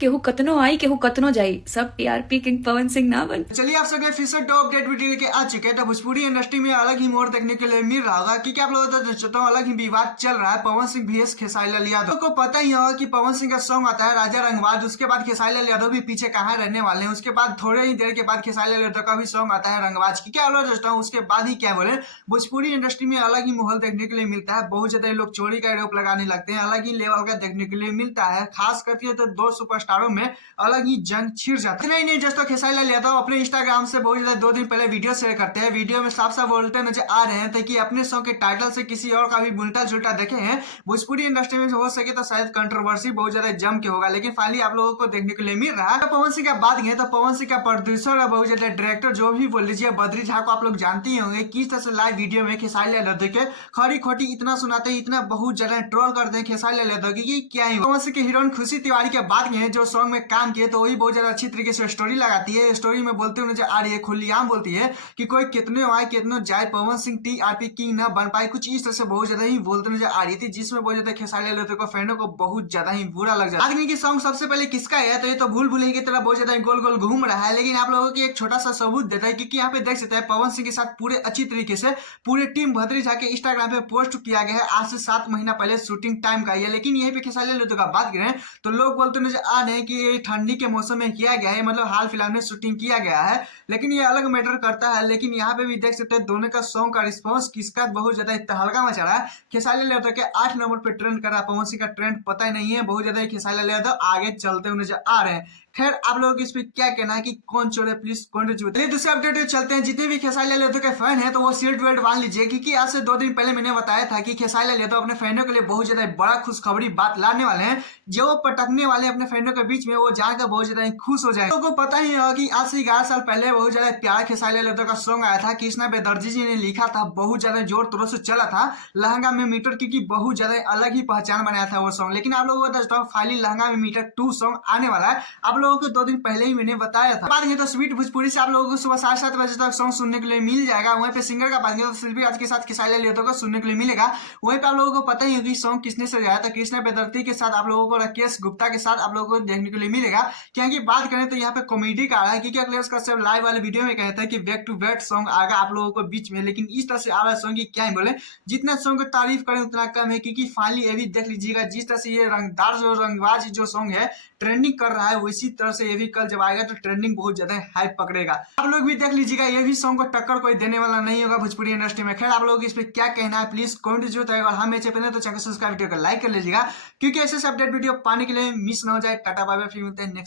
केहू कतनो आई केहू कतनो जाई, सब टीआरपी किंग पवन सिंह ना बन। चलिए आप सभी फिर से टॉप अपडेट वीडियो लेके आ चुके हैं। तो भोजपुरी इंडस्ट्री में अलग ही मोड़ देखने के लिए मिल रहा होगा, क्योंकि आप लोगों को तो अलग ही विवाद चल रहा है पवन सिंह vs खेसारी लाल यादव। को पता ही होगा कि पवन सिंह का सॉन्ग आता है राजा रंगबाज, उसके बाद खेसारी लाल यादव भी पीछे कहाँ रहने वाले हैं। उसके बाद थोड़े ही देर के बाद खेसारी लाल यादव का भी सॉन्ग आता है रंगबाज की। क्या बोला दोस्तों, उसके बाद ही क्या बोले, भोजपुरी इंडस्ट्री में अलग ही माहौल देखने के लिए मिलता है। बहुत ज्यादा लोग चोरी का आरोप लगाने लगते हैं, अलग ही लेवल का देखने के लिए मिलता है। खास करके तो दो सुपरस्टारों में अलग ही जंग छिड़ जाती है। नहीं दोस्तों, खेसारी लाल यादव अपने इंस्टाग्राम से बहुत ज्यादा 2 दिन पहले वीडियो शेयर करते हैं। वीडियो में साफ साफ बोलते नजर आ रहे हैं कि अपने सॉन्ग के टाइटल से किसी और का भी उल्टा जुल्टा देखे हैं। भोजपुरी इंडस्ट्री में हो सके तो शायद कंट्रोवर्सी बहुत ज्यादा जम के होगा, लेकिन फाइनली आप लोगों को देखने के लिए मिल रहा है। तो पवन सिंह का बात है तो पवन सिंह का प्रोड्यूसर और बहुत ज्यादा डायरेक्टर जो भी बोल लीजिए बद्री झा को आप लोग जानते ही होंगे, किस तरह से लाइव वीडियो में खेसारी लाल यादव के खरी खोटी इतना सुनाते हैं, इतना बहुत ज्यादा ट्रोल करते हैं खेसारी लाल यादव की क्या ही। पवन सिंह के हीरोइन खुशी तिवारी के बात है जो सॉन्ग में काम किए, तो वही बहुत ज्यादा अच्छी तरीके से स्टोरी लगाती है। स्टोरी में बोलते हुए आ रही है, खुलेआम बोलती है कि कोई कितने आए कितने जाए, पवन सिंह टीआरपी किंग ना बन पाए, कुछ इस तरह से बहुत ज्यादा ही बोलते नजर आ रही थी, जिसमें बहुत ज्यादा खेसारी लाल यादव को फैनों को बहुत ज्यादा ही बुरा लग जाता है। आदमी की सॉन्ग सबसे पहले किसका है, तो ये तो भूल भुलैया की तरह बहुत ज्यादा गोल गोल घूम रहा है। लेकिन आप लोगों को एक छोटा सा सबूत देता है, क्योंकि यहाँ पे देख सकते हैं पवन सिंह के साथ पूरे अच्छी तरीके से पूरे टीम बद्री झा के इंस्टाग्राम पे पोस्ट किया गया है आज से 7 महीना पहले शूटिंग टाइम का है। लेकिन यहीं पे खेसारी लाल यादव का बात करें तो लोग बोलते नजर आ रहे हैं कि ये ठंडी के मौसम में किया गया है, मतलब हाल फिलहाल में शूटिंग किया गया है, लेकिन ये अलग मैटर करता है। लेकिन यहाँ पे भी देख सकते हैं दोनों का सॉन्ग का रिस्पांस किसका बहुत ज्यादा तहलका मचा रहा है। खेसारी लाल यादव के 8 नंबर पे ट्रेंड कर रहा है, पवन सिंह का ट्रेंड पता ही नहीं है। बहुत ज्यादा खेसारी लाल यादव आगे चलते हुए नजर आ रहे हैं। खैर आप लोगों को इस पे क्या कहना है कि कौन चोरे, प्लीज कॉन्ट्रीब्यूट। दूसरे अपडेट चलते हैं, जितने भी खेसारी लाल यादव के फैन है तो वो सीट बेल्ट बांध लीजिए, क्योंकि आज से 2 दिन पहले मैंने बताया था कि खेसारी लाल यादव अपने फैनों के लिए बहुत ज्यादा बड़ा खुशखबरी बात लाने वाले हैं। जो वो पटकने वाले अपने फैनों के बीच में, वो जानकर बहुत ज्यादा खुश हो जाए। तो पता ही होगा कि आज से 11 साल पहले बहुत ज्यादा प्यारा खेसारी लाल यादव का सॉन्ग आया था, कृष्णा बेदर्जी जी ने लिखा था, बहुत ज्यादा जोर तोर से चला था लहंगा में मीटर, क्योंकि बहुत ज्यादा अलग ही पहचान बनाया था वो सॉन्ग। लेकिन आप लोगों को बता फाइनली लहंगा में मीटर 2 सॉन्ग आने वाला है, आप लोगों को 2 दिन पहले ही मैंने बताया था। बात है तो स्वीट भोजपुरी से आप लोगों को सुबह 7:30 बजे तक सॉन्ग सुनने के लिए मिल जाएगा। वहीं पे सिंगर का बात तो शिल्पी राज के साथ खेसारी लाल यादव को सुनने के लिए मिलेगा। वहीं पे आप लोगों को पता ही होगी सॉन्ग किसने सजाया था, कृष्णा बेदर्जी के साथ आप लोगों को राकेश गुप्ता के साथ आप लोगों को देखने के लिए मिलेगा। क्योंकि बात करें तो यहाँ पे कॉमेडी का आ रहा है, क्योंकि अखिलेश कश्यप लाइव वाले वीडियो में कहता है कि बैक टू बैक सॉन्ग आएगा आप लोगों को बीच में, लेकिन इस तरह से आ रहा है सॉन्ग की क्या ही बोले, जितना सॉन्ग की तारीफ करें उतना कम है। क्योंकि फाइनली ये भी देख लीजिएगा, जिस तरह से ये रंगदार जो रंगबाज जो सॉन्ग है ट्रेंडिंग कर रहा है, उसी तरह से ये भी कल जब आएगा तो ट्रेंडिंग बहुत ज्यादा हाइप पकड़ेगा। आप लोग भी देख लीजिएगा, ये भी सॉन्ग को टक्कर कोई देने वाला नहीं होगा भोजपुरी इंडस्ट्री में। खैर आप लोग इस पे क्या कहना है प्लीज कमेंट जरूर करिएगा, और हम चैनल तो चैनल सब्सक्राइब वीडियो को लाइक कर लीजिएगा, क्योंकि ऐसे अपडेट वीडियो पाने के लिए मिस ना हो जाए। टाटा बाय बाय, फिर मिलते हैं नेक्स्ट।